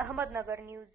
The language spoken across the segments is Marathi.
अहमदनगर न्यूज।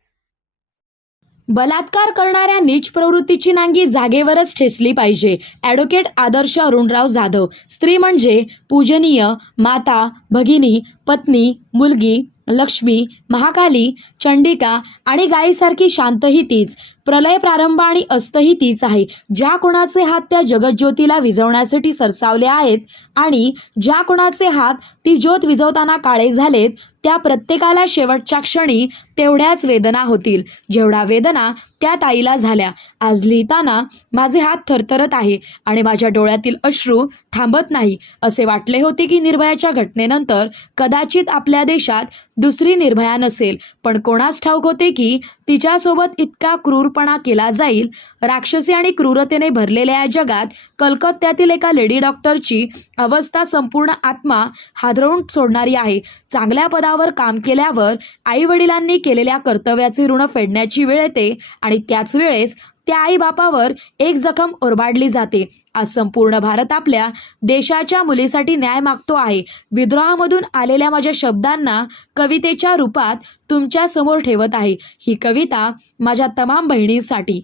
बलात्कार करणाऱ्या नीच प्रवृत्तीची नांगी जागेवरच ठेचली पाहिजे. ॲडव्होकेट आदर्श अरुणराव जाधव. स्त्री म्हणजे पूजनीय, माता, भगिनी, पत्नी, मुलगी, लक्ष्मी, महाकाली, चंडिका आणि गायीसारखी शांतही तीच. प्रलय प्रारंभ आणि अस्तही तीच आहे. ज्या कोणाचे हात त्या जगज्योतीला विझवण्यासाठी सरसावले आहेत आणि ज्या कोणाचे हात ती ज्योत विझवताना काळे झालेत, त्या प्रत्येकाला शेवटच्या क्षणी तेवढ्याच वेदना होतील जेवढ्या वेदना त्या ताईला झाल्या. आज लिहिताना माझे हात थरथरत आहे आणि माझ्या डोळ्यातील अश्रू थांबत नाही. असे वाटले होते की निर्भयाच्या घटनेनंतर कदाचित आपल्या देशात दुसरी निर्भया नसेल, पण कोणास ठाऊक होते की तिच्यासोबत इतका क्रूरपणा केला जाईल. राक्षसी आणि क्रूरतेने भरलेल्या या जगात कलकत्त्यातील एका लेडी डॉक्टरची अवस्था संपूर्ण आत्मा हादरवून सोडणारी आहे. चांगल्या पदावर काम केल्यावर आई वडिलांनी केलेल्या कर्तव्याचे ऋण फेडण्याची वेळ येते आणि त्याच वेळेस त्या आई बापावर एक जखम ओरबाडली जाते. आज संपूर्ण भारत आपल्या देशाच्या मुलीसाठी न्याय मागतो आहे. विद्रोहामधून आलेल्या माझ्या शब्दांना कवितेच्या रूपात तुमच्या समोर ठेवत आहे. ही कविता माझ्या तमाम बहिणींसाठी.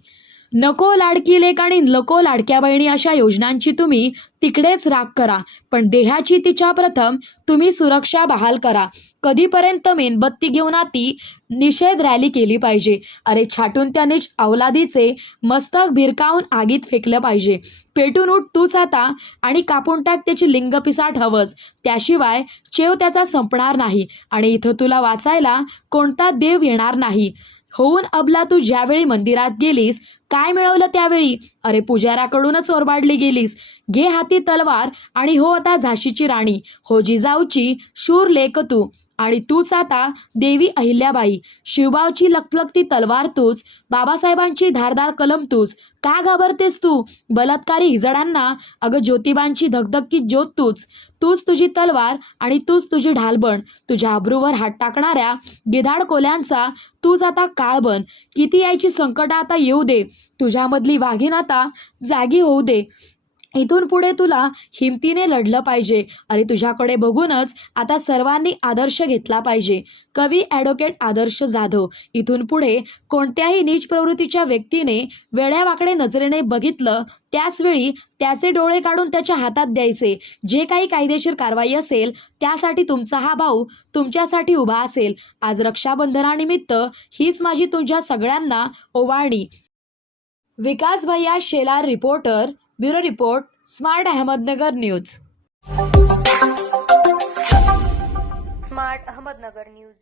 नको लाडकी लेक आणि नको लाडक्या बहिणी अशा योजनांची तुम्ही तिकडेच राख करा, पण देहाची तिच्या प्रथम तुम्ही सुरक्षा बहाल करा. कधीपर्यंत मेणबत्ती घेऊन ती निषेध रॅली केली पाहिजे? अरे छाटून त्या नीच अवलादीचे मस्तक भिरकावून आगीत फेकलं पाहिजे. पेटून उठ तूच आता आणि कापून टाक त्याची लिंगपिसाट हवस. त्याशिवाय चेव त्याचा संपणार नाही आणि इथं तुला वाचायला कोणता देव येणार नाही. होऊन अबला तू ज्यावेळी मंदिरात गेलीस, काय मिळवलं त्यावेळी? अरे पुजाऱ्याकडूनच ओरबाडली गेलीस. घे हाती तलवार आणि हो आता झाशीची राणी. हो जिजाऊची शूर लेक तू आणि तूच आता देवी अहिल्याबाई. शिवबावची लखलखती तलवार तूच, बाबासाहेबांची धारदार कलम तूच. का घाबरतेस तू बलात्कारी हिजडांना? अगं ज्योतिबांची धगधगती ज्योत तूच. तूच तुझी तलवार आणि तूच तुझी ढाल बन. तुझ्या अब्रूवर हात टाकणाऱ्या गिधाड कोल्यांचा तूच आता काळ बन. किती यायची संकट आता येऊ दे, तुझ्यामधली वाघीण आता जागी होऊ दे. इथून पुढे तुला हिमतीने लढलं पाहिजे. अरे तुझ्याकडे बघूनच आता सर्वांनी आदर्श घेतला पाहिजे. कवी ॲडव्होकेट आदर्श जाधव. इथून पुढे कोणत्याही नीच प्रवृत्तीच्या व्यक्तीने वेड्यावाकडे नजरेने बघितलं, त्याचवेळी त्याचे डोळे काढून त्याच्या हातात द्यायचे. जे काही कायदेशीर कारवाई असेल त्यासाठी तुमचा हा भाऊ तुमच्यासाठी उभा असेल. आज रक्षाबंधनानिमित्त हीच माझी तुमच्या सगळ्यांना ओवाळणी. विकास भैया Shelar, reporter, bureau report, smart Ahmednagar news. Smart Ahmednagar news.